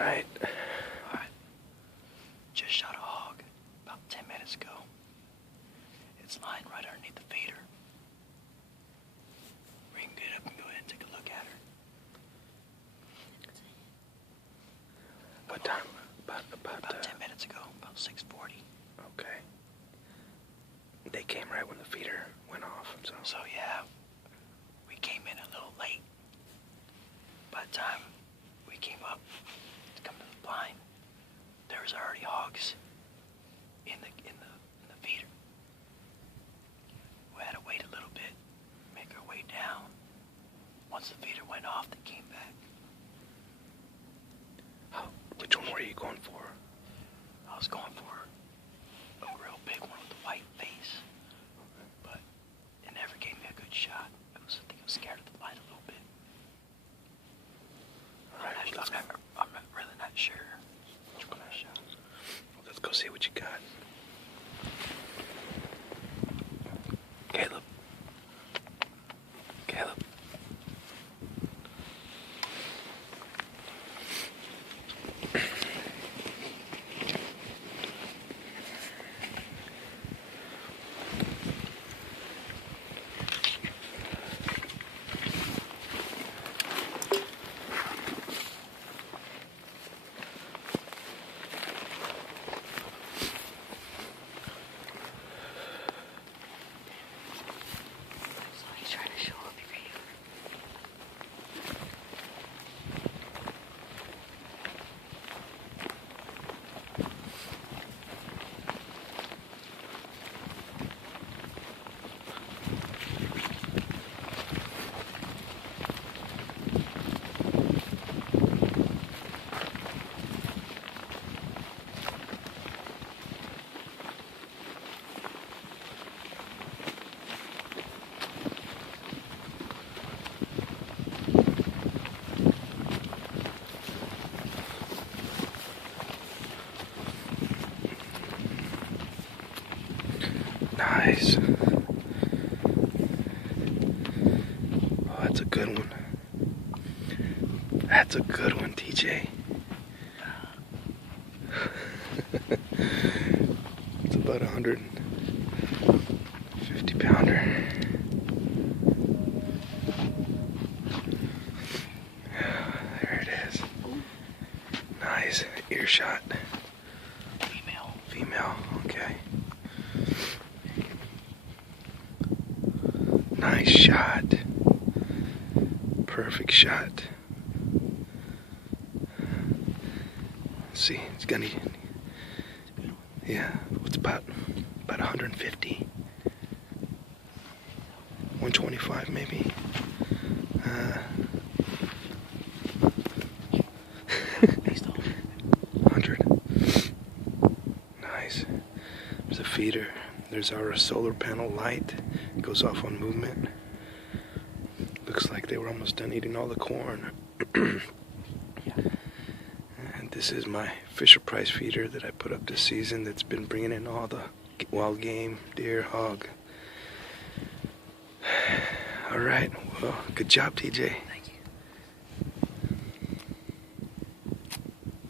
Alright. Alright. Just shot a hog about 10 minutes ago. It's lying right underneath the feeder. We can get up and go ahead and take a look at her. What time? About 10 minutes ago, about 6:40. Okay. They came right when the feeder went off. So yeah, we came in a little late. By the time we came up to come to the blind, there was already hogs in the feeder. We had to wait a little bit, make our way down. Once the feeder went off, they came back. Which one were you going for? I was going for a real big one with a white face, but it never gave me a good shot. I think I was scared of the light a little bit. I'm really not sure which one I shot. Well, let's go see what you got. Caleb. Nice. Oh, that's a good one. That's a good one, TJ. It's about 150 pounder. There it is. Nice. Earshot. Female. Okay. Nice shot. Perfect shot. Let's see, it's gonna. Yeah, it's about 150. 125 maybe. 100. Nice. There's a feeder. There's our solar panel light. It goes off on movement. Looks like they were almost done eating all the corn. And this is my Fisher Price feeder that I put up this season that's been bringing in all the wild game, deer, hog. All right, well, good job, TJ.